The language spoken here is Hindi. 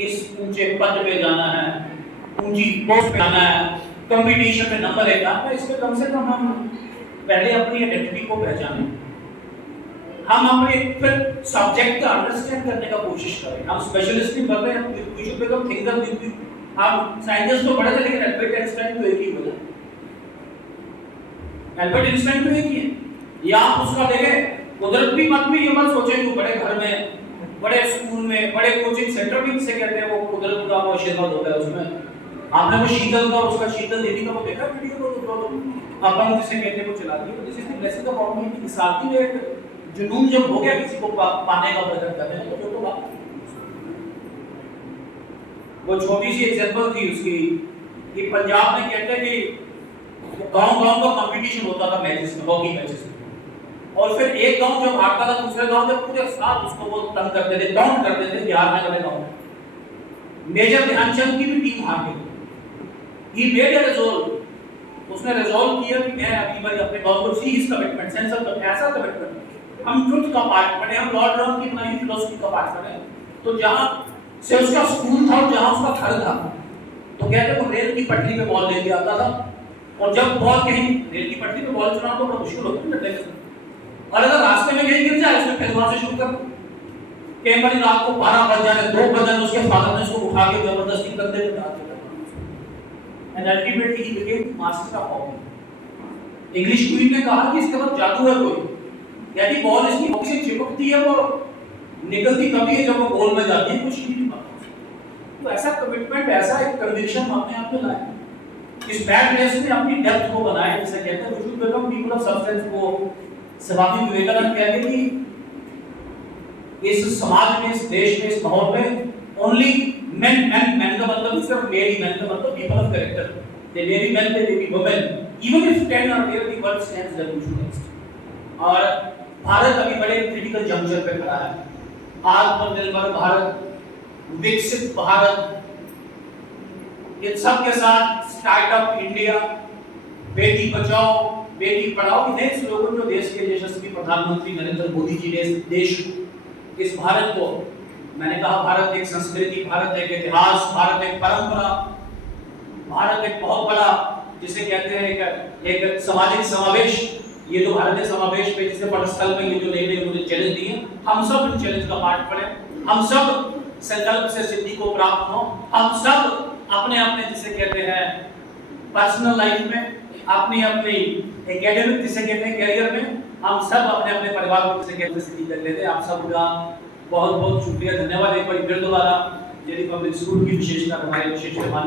इस ऊंचे पद पे जाना है, ऊंची पोस्ट पे जाना है, कंपटीशन में नंबर लेना है, इसमें कम से कम हम पहले अपनी आइडेंटिटी को पहचानें, हम अपने फिर सब्जेक्ट का अंडरस्टैंड करने का कोशिश करें। हम स्पेशलिस्ट नहीं बन रहे हैं, वी शुड बिकम थिंकर। हम साइंटिस्ट तो पढ़े थे लेकिन एल्बर्ट आइंस्टाइन तो एक ही बोला, एल्बर्ट आइंस्टाइन तो एक ही है। या आप उसका देखें कुदरत भी मत में ये मत सोचें कि बड़े घर में, बड़े स्कूल में, बड़े कोचिंग सेंटर भी जिसे कहते हैं वो कुदरत का वो आशीर्वाद होता है उसमें। आपने वो शीतल का उसका शीतल देवी का वो देखा वीडियो को, अपन जिसे कहते हैं वो चला दिया। This is the blessing of almighty की साथी में एक जुनून जब हो गया किसी को पाने का प्रकट करने का, तो जो बात वो छोटी सी एग्जांपल थी उसकी कि पंजाब में कहते हैं कि गांव-गांव का कंपटीशन होता था मैचेस में, हॉकी मैचेस में, और फिर एक गांव जब हारता था दूसरे गांव में पूरे साल उसको वो तंग करते थे, डाउन करते थे कि हारने वाले गांव में। मेजर ध्यानचंद की भी टीम हार गई। ही मेड अ रिजॉल्व, उसने रिजॉल्व किया कि मैं अगली बार अपने गांव को see his commitment, sense of ऐसा कमिटमेंट, हम ट्रुथ का पार्ट बने, हम लॉर्ड राउंड की बनाई फिलॉसफी का पार्ट बने। तो जहां से उसका स्कूल था और जहां उसका घर था, तो कहते वो रेल की पटरी पे बॉल लेके आता था, और जब बॉल कहीं रेल की पटरी पे बॉल चलाना तो बड़ा मुश्किल होता है, और अगर रास्ते में कहीं गिर जाए उसने फिर वहां से शुरू कर, कई बार रात को 12 बज जाए, 2 बज जाए, उसके फादर ने उसको उठा के जबरदस्ती कंधे पे डाल दिया, and ultimately he became master of hockey. English queen ने कहा कि इसके बाद जादू है कोई, यानी बॉल इसकी हॉकी से चिपकती है, वो निकलती कभी है जब वो गोल में जाती है, कुछ नहीं पता। तो ऐसा कमिटमेंट, ऐसा एक कन्विक्शन अपने आप में लाए, इस बैड रेस में अपनी डेप्थ को बनाए, जैसे कहते हैं we should become people of substance. को स्वामी विवेकानंद कहते कि इस समाज में, इस देश में, इस माहौल में ओनली men का मतलब सिर्फ मेल ही, मैन का मतलब people of character, they may be men, they may be women, even if 10 are there, the world stands revolutionized। और भारत अभी बड़े क्रिटिकल जंक्शन पे खड़ा है। आत्मनिर्भर भारत, विकसित भारत, इन सब के साथ स्टार्टअप इंडिया, बेटी बचाओ बेटी पढ़ाओ, इन्हें स्लोगन जो देश के यशस्वी प्रधानमंत्री नरेंद्र मोदी जी ने देश, इस भारत को, मैंने कहा भारत एक संस्कृति, भारत एक इतिहास, भारत एक परंपरा, भारत एक बहुत बड़ा जिसे कहते हैं एक सामाजिक समावेश, ये जो भारतीय समावेश पे जिसे पटस्थल में ये जो नए नए मुझे चैलेंज दिए, हम सब इन चैलेंज का पार्ट बने, हम सब संकल्प से सिद्धि को प्राप्त हो, हम सब अपने अपने जिसे कहते हैं पर्सनल लाइफ में, अपनी अपनी एकेडमिक जिसे कहते हैं कैरियर में, हम सब अपने अपने परिवार को जिसे कहते हैं सिद्धि कर लेते हैं। आप सबका बहुत बहुत शुक्रिया, धन्यवाद। एक बार फिर दोबारा जेडी पब्लिक स्कूल की विशेषता हमारे विशेष मेहमान